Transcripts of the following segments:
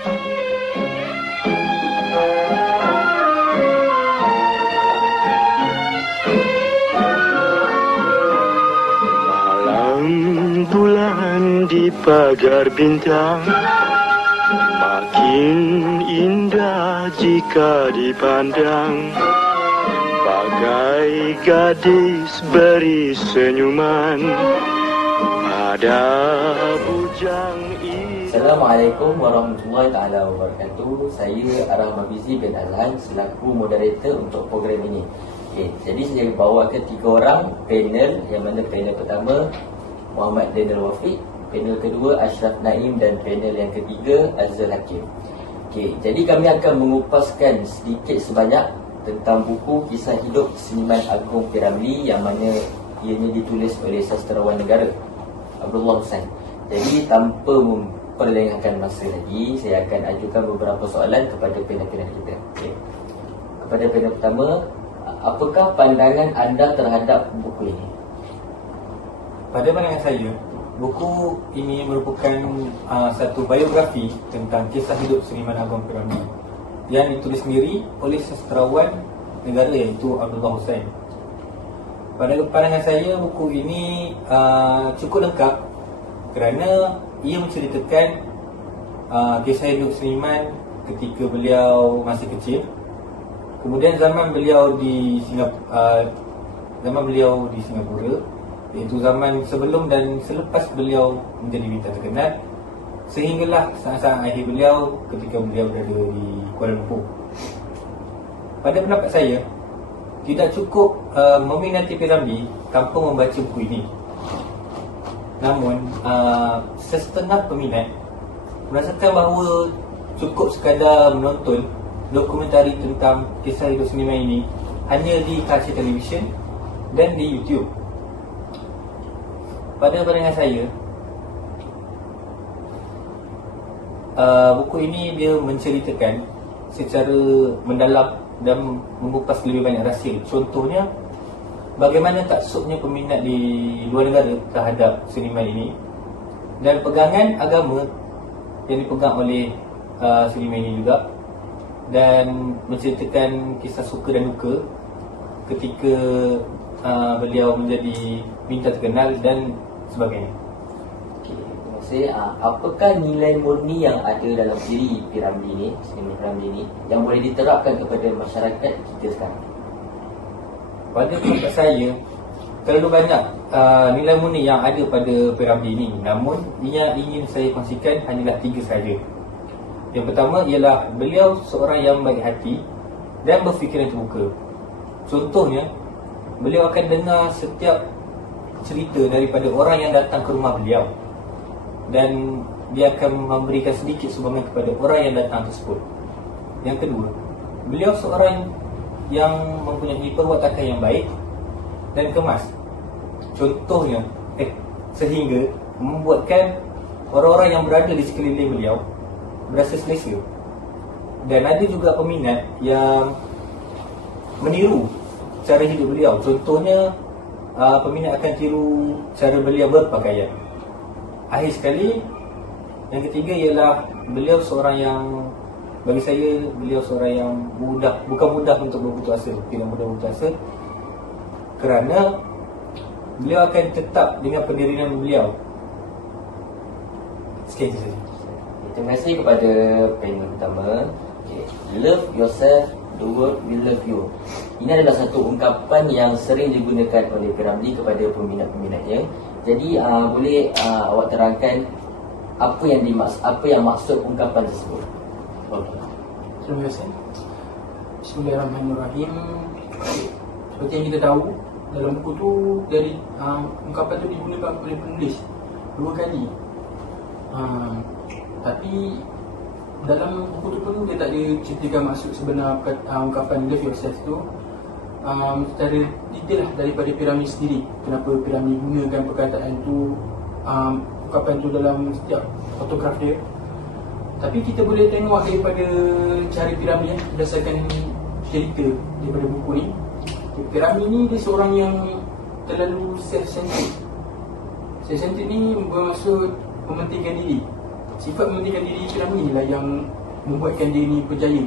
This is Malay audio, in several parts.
Malam bulan di pagar bintang makin indah jika dipandang, bagai gadis beri senyuman pada bujang ini. Assalamualaikum warahmatullahi taala wabarakatuh. Saya Arah Mabizi bin Alhan selaku moderator untuk program ini. Jadi saya bawakan 3 orang panel, yang mana panel pertama Muhammad Zainal Wafiq, panel kedua Ashraf Naim dan panel yang ketiga Azhar Hakim. Jadi kami akan mengupaskan sedikit sebanyak tentang buku Kisah Hidup Seniman Agung P. Ramlee yang mana ianya ditulis oleh sastrawan negara Abdullah Hussain. Jadi tanpa memperlengahkan masa lagi, saya akan ajukan beberapa soalan kepada panel-panel kita. Kepada panel pertama, apakah pandangan anda terhadap buku ini? Pada pandangan saya, buku ini merupakan satu biografi tentang kisah hidup Seniman Agung P. Ramlee yang ditulis sendiri oleh sastrawan negara iaitu Abdullah Hussain. Pada pandangan saya, buku ini cukup lengkap kerana ia menceritakan kisah hidup seniman ketika beliau masih kecil, kemudian zaman beliau di Singapura, iaitu zaman sebelum dan selepas beliau menjadi bintang terkenal, sehinggalah saat-saat akhir beliau ketika beliau berada di Kuala Lumpur. Pada pendapat saya, tidak cukup meminati P. Ramlee tanpa membaca buku ini. Namun, setengah peminat merasakan bahawa cukup sekadar menonton dokumentari tentang kisah hidup seniman ini hanya di kaca televisyen dan di YouTube. Pada pandangan saya, buku ini dia menceritakan secara mendalam dan mengupas lebih banyak rahsia. Contohnya, bagaimana taksubnya peminat di luar negara terhadap seniman ini dan pegangan agama yang dipegang oleh seniman ini juga, dan menceritakan kisah suka dan duka ketika beliau menjadi bintang terkenal dan sebagainya. Terima kasih. Apakah nilai murni yang ada dalam diri P. Ramlee ni, seniman P. Ramlee ni, yang boleh diterapkan kepada masyarakat kita sekarang? Pada pendapat saya, terlalu banyak nilai murni yang ada pada P. Ramlee ini. Namun, yang ingin saya kongsikan hanyalah 3 sahaja. Yang pertama ialah beliau seorang yang baik hati dan berfikiran terbuka. Contohnya, beliau akan dengar setiap cerita daripada orang yang datang ke rumah beliau, dan dia akan memberikan sedikit sumbangan kepada orang yang datang tersebut. Yang kedua, beliau seorang yang mempunyai perwatakan yang baik dan kemas. Contohnya, sehingga membuatkan orang-orang yang berada di sekeliling beliau berasa selesa. Dan ada juga peminat yang meniru cara hidup beliau. Contohnya, peminat akan tiru cara beliau berpakaian. Akhir sekali, yang ketiga ialah beliau seorang yang, bagi saya, beliau seorang yang bukan mudah untuk berputus asa. Tidak mudah berputus asa kerana beliau akan tetap dengan pendirian beliau. Sekian saja. Terima kasih kepada panel pertama. Love yourself, the world will love you. Ini adalah satu ungkapan yang sering digunakan oleh P. Ramlee kepada peminat-peminatnya. Jadi boleh awak terangkan apa yang maksud ungkapan tersebut? Terima kasih. Bismillahirrahmanirrahim. Seperti yang kita tahu, dalam buku tu dari ungkapan tu digunakan oleh penulis 2 kali. Tapi dalam buku tu pun dia tak ada ceritakan maksud sebenar ungkapan love yourself tu secara detail lah daripada P. Ramlee sendiri. Kenapa P. Ramlee gunakan perkataan tu, ungkapan tu dalam setiap fotograf dia. Tapi kita boleh tengok daripada cara P. Ramlee berdasarkan cerita daripada buku ni. P. Ramlee ni dia seorang yang terlalu self-centered. Self-centered ni bermaksud mementingkan diri. sifat mementingkan diri Piramli inilah yang membuatkan dia ni berjaya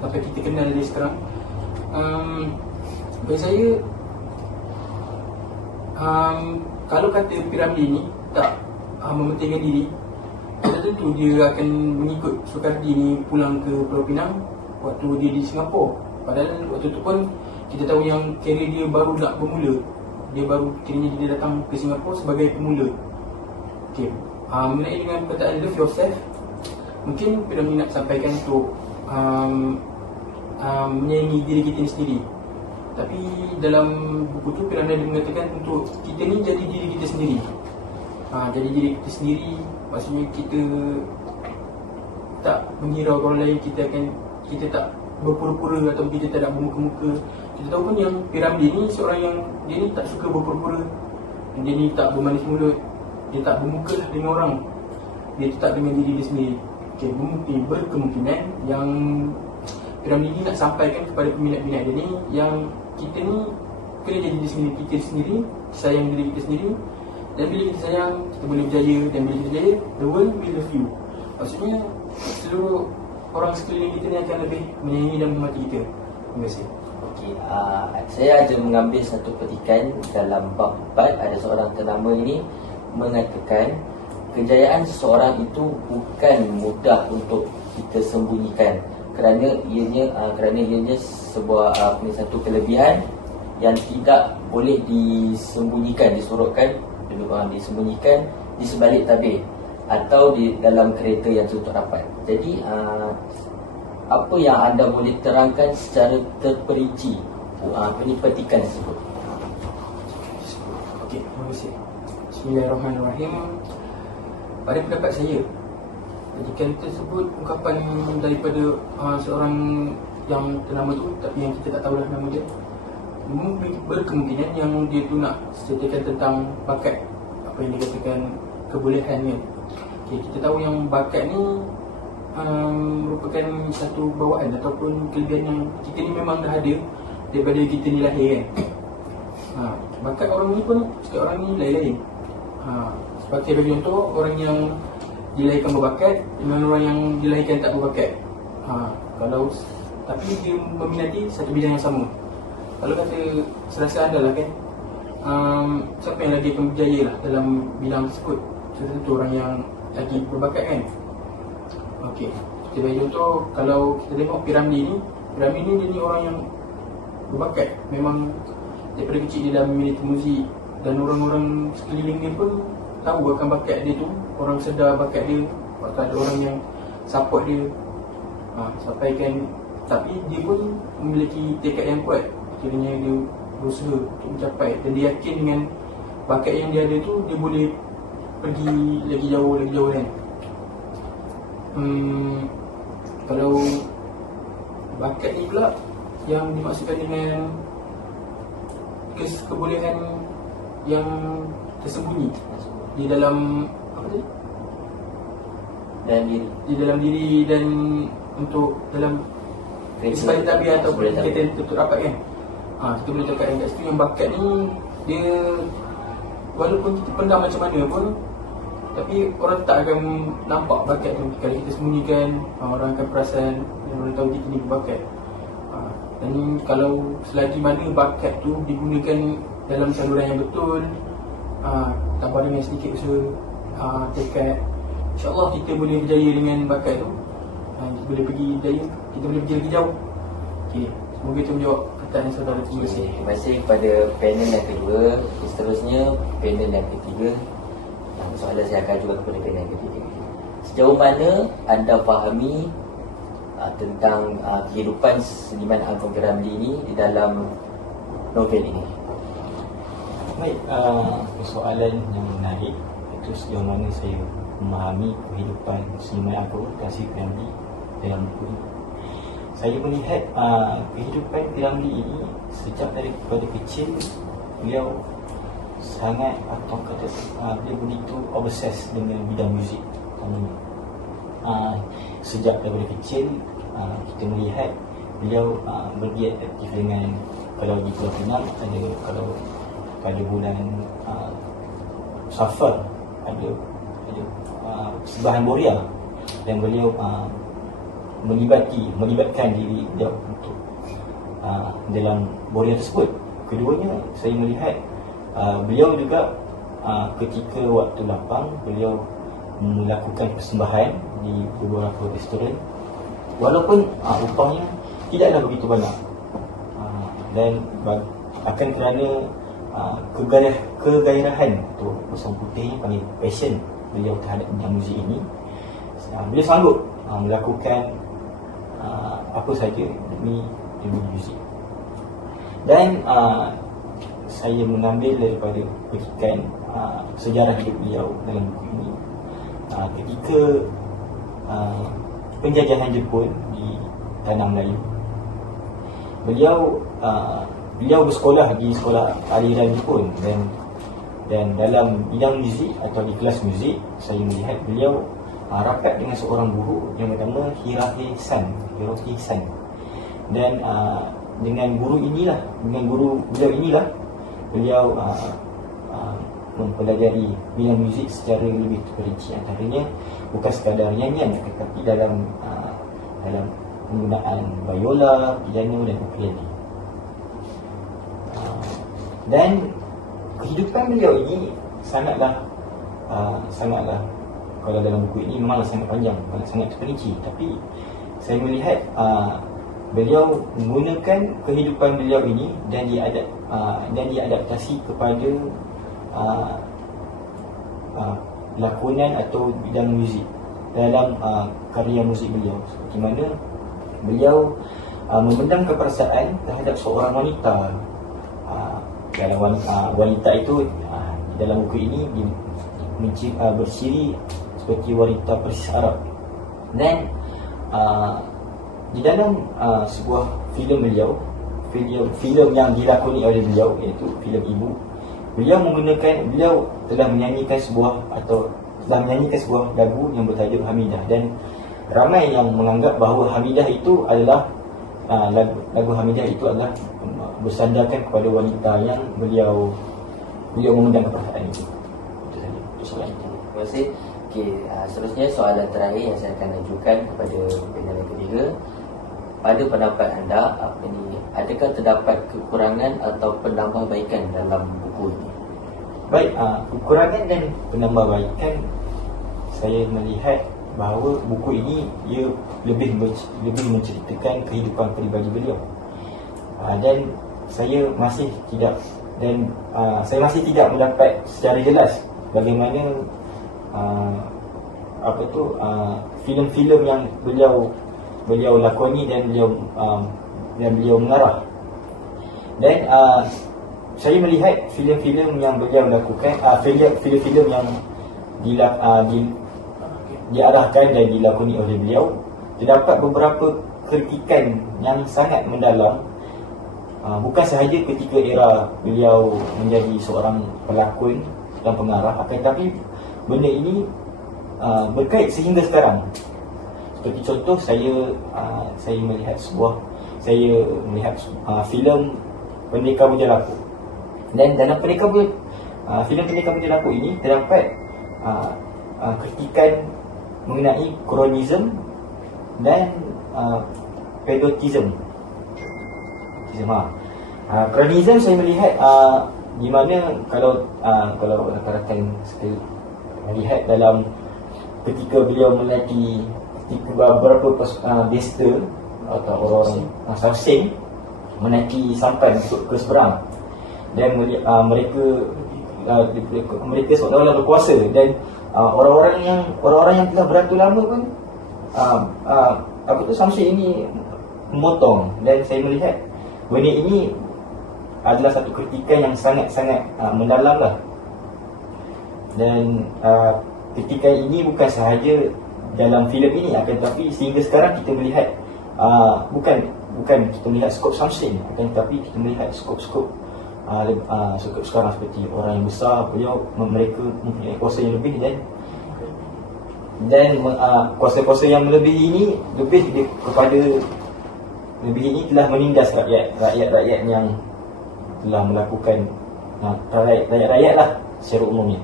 sampai kita kenal dia sekarang. Bagi saya, kalau kata Piramli ni tak mementingkan diri, tentu dia akan mengikut Soekardi ni pulang ke Pulau Pinang waktu dia di Singapura. Padahal waktu tu pun kita tahu yang karier dia baru nak bermula. Dia baru kiranya dia datang ke Singapura sebagai pemula. Okey, mengenai dengan perkataan love yourself, mungkin Piramli nak sampaikan untuk menyayangi diri kita sendiri. Tapi dalam buku tu Piramli mengatakan untuk kita ni jadi diri kita sendiri. Jadi diri kita sendiri maksudnya kita tak menghirau orang lain, kita tak berpura-pura atau kita tak nak bermuka-muka. Kita tahu pun yang Piramli ni seorang yang dia ni tak suka berpura-pura, dia ni tak bermanis mulut, dia tak bermuka lah dengan orang, dia tetap dengan diri dia sendiri. Okay, berkemungkinan yang Piramli ni nak sampaikan kepada peminat-peminat dia ni yang kita ni kena jadi diri sendiri, kita sendiri, sayang diri kita sendiri. Dan bila kita sayang, kita boleh berjaya. Dan bila kita berjaya, the world will love you. Maksudnya seluruh orang sekeliling kita ni akan lebih menyayangi dan menghormati kita. Terima kasih. Okey, saya ada mengambil satu petikan dalam bab 4. Ada seorang ternama ini mengatakan kejayaan seseorang itu bukan mudah untuk kita sembunyikan kerana ianya sebuah satu kelebihan yang tidak boleh disembunyikan, disembunyikan di sebalik tabir atau di dalam kereta yang tutup rapat. Jadi apa yang anda boleh terangkan secara terperinci petikan tersebut? Okey, terima kasih. Bismillahirrahmanirrahim. Pada pendapat saya, petikan tersebut ungkapan daripada seorang yang ternama tu, tapi yang kita tak tahulah nama dia. Berkemungkinan yang dia tu nak ceritakan tentang bakat, apa yang dikatakan kebolehannya. Okay, kita tahu yang bakat ni merupakan satu bawaan ataupun kelebihan yang kita ni memang dah ada daripada kita ni lahir kan. Bakat orang ni pun setiap orang ni lain-lain. Seperti bagi contoh, orang yang dilahirkan berbakat dengan orang yang dilahirkan tak berbakat. Tapi dia meminati satu bidang yang sama. Kalau kata serasa anda lah kan, siapa yang lagi akan berjaya lah dalam bidang tersebut? Tentu orang yang lagi berbakat kan. Okey, kita bagi contoh, kalau kita tengok Piramli ni dia ni orang yang berbakat. Memang daripada kecil dia dah meminati muzik, dan orang-orang sekeliling dia pun tahu akan bakat dia tu. Orang sedar bakat dia, waktu ada orang yang support dia, sampaikan. Tapi dia pun memiliki tekad yang kuat. Kiranya dia berusaha untuk mencapai, dan dia yakin dengan bakat yang dia ada tu, dia boleh pergi lagi jauh kan. Kalau bakat ni pula yang dimaksudkan dengan kebolehan yang tersembunyi di dalam apa tadi? Di dalam diri dan untuk dalam sebalik tabir ataupun kita tutup rapat kan. Kita boleh cakap yang kat situ yang bakat ni dia walaupun kita pendam macam mana pun, tapi orang tak akan nampak bakat tu. Kalau kita sembunyikan, orang akan perasan dan orang tahu kita ni berbakat. Dan kalau selagi mana bakat tu digunakan dalam saluran yang betul, tambah dengan sedikit usaha, tekad, InsyaAllah kita boleh berjaya dengan bakat tu. Kita boleh pergi berjaya, kita boleh pergi lagi jauh. Okay, semoga itu menjawab pertanyaan saudara. Terima kasih. Terima kasih kepada panel yang kedua. Seterusnya panel yang ketiga. Soalan saya akan juga kepada panel yang ketiga. Sejauh mana anda fahami tentang kehidupan seniman Alvin Piramli ini di dalam novel ini? Baik, soalan yang menarik itu sejauh mana saya memahami kehidupan seniman Alvin Piramli dalam buku ini. Saya melihat kehidupan Piramli ini sejak daripada kecil beliau sangat dia begitu obses dengan bidang muzik. Sejak daripada kecil kita melihat beliau bergiat aktif dengan, kalau di Pulau Pinang ada, kalau pada bulan Safar ada persembahan Boria, dan beliau melibatkan diri beliau untuk dalam Boria tersebut. Keduanya, saya melihat beliau juga ketika waktu lapang beliau melakukan persembahan di beberapa restoran, walaupun upahnya tidaklah begitu banyak, dan akan kerana kegairahan atau bersama putih panggil passion beliau terhadap bidang muzik ini, beliau sanggup melakukan apa saja demi muzik. Dan saya mengambil daripada petikan sejarah hidup beliau dalam buku ini. Ketika penjajahan Jepun di Tanah Melayu, beliau bersekolah di sekolah aliran Jepun, dan dalam bidang muzik atau di kelas muzik, saya melihat beliau rapat dengan seorang guru yang bernama Hiroki San. Dan dengan guru beliau inilah beliau mempelajari bidang muzik secara lebih terperinci, antaranya bukan sekadar nyanyian, tetapi dalam penggunaan biola, piano dan ukulele. Dan kehidupan beliau ini sangatlah kalau dalam buku ini memanglah sangat panjang, sangat terperinci, tapi saya melihat beliau menggunakan kehidupan beliau ini dan diadaptasi kepada lakonan atau bidang muzik dalam karya muzik beliau, seperti mana beliau memendam keperasaan terhadap seorang wanita. Dalam wanita itu dalam buku ini bersiri seperti wanita Persis Arab. Dan di dalam sebuah filem beliau, filem yang dilakoni oleh beliau, iaitu filem Ibu, beliau telah menyanyikan sebuah lagu yang bertajuk Hamidah, dan ramai yang menganggap bahawa Hamidah itu adalah lagu Hamidah itu adalah bersandarkan kepada wanita yang beliau memendam keperasaan itu. Itu saja. Itu soalan. Terima kasih. Okey, seterusnya soalan terakhir yang saya akan ajukan kepada panel yang ketiga. Pada pendapat anda, adakah terdapat kekurangan atau penambahbaikan dalam buku ini? Baik, kekurangan dan penambahbaikan, saya melihat bahawa buku ini ia lebih menceritakan kehidupan peribadi beliau, dan saya masih tidak mendapat secara jelas bagaimana filem-filem yang beliau lakoni dan beliau mengarah. Dan saya melihat filem-filem yang beliau lakukan, filem-filem yang diarahkan dan dilakoni oleh beliau, terdapat beberapa kritikan yang sangat mendalam, bukan sahaja ketika era beliau menjadi seorang pelakon dan pengarah, akan tetapi benda ini berkait sehingga sekarang. Seperti contoh, saya melihat filem Pendekar Bujang Lapuk, dan dalam filem Pendekar Bujang Lapuk ini terdapat kritikan mengenai kronisme dan pedotisme. Kronisme saya melihat di mana kalau rakan-rakan sekali melihat dalam ketika beliau melatih beberapa besta atau orang-orang Sarsing menaiki sampan untuk ke seberang, dan mereka seolah-olah berkuasa, dan orang-orang yang telah beratur lama pun Samsung ini memotong. Dan saya melihat benda ini adalah satu kritikan yang sangat-sangat mendalam lah. Dan kritikan ini bukan sahaja dalam filem ini, akan tetapi sehingga sekarang kita melihat bukan kita melihat skop Samsung, akan tetapi kita melihat skop sekarang seperti orang yang besar, mereka mempunyai kuasa yang lebih, dan kuasa-kuasa yang melebihi ini ini telah menindas rakyat yang telah melakukan rakyat lah secara umumnya.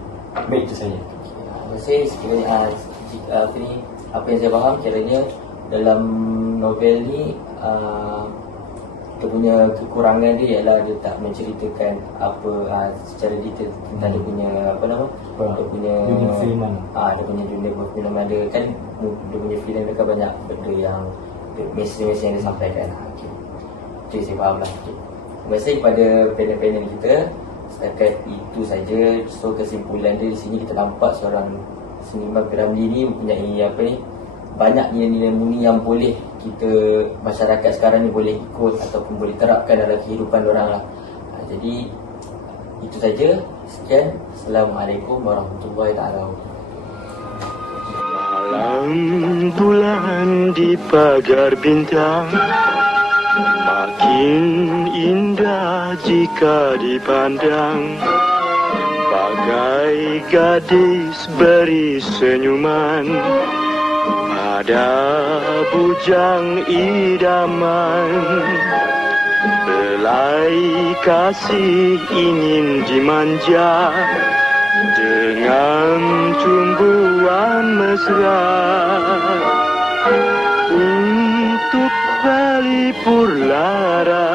Baik, itu saja. Saya sekiranya apa yang saya faham kiranya dalam novel ni dia punya kekurangan dia ialah dia tak menceritakan apa secara detail tentang dia punya dia punya dunia filman. dia punya dunia perfilman dia kan, dia punya filem dia kan banyak benda yang mesej-mesej yang dia sampaikan. Okay. Itu saya faham lah. Okay. Terima kasih kepada panel-panel kita. Setakat itu saja. So kesimpulan dia di sini kita nampak seorang seniman P.Ramlee ni mempunyai banyak nilai-nilai murni yang boleh kita masyarakat sekarang ni boleh ikut ataupun boleh terapkan dalam kehidupan orang lah. Jadi itu saja. Sekian. Assalamualaikum warahmatullahi wabarakatuh. Malam bulan di pagar bintang makin indah jika dipandang. Bagai gadis beri senyuman pada bujang idaman. Belai kasih ingin dimanja dengan tumbuhan mesra. Untuk pelipur lara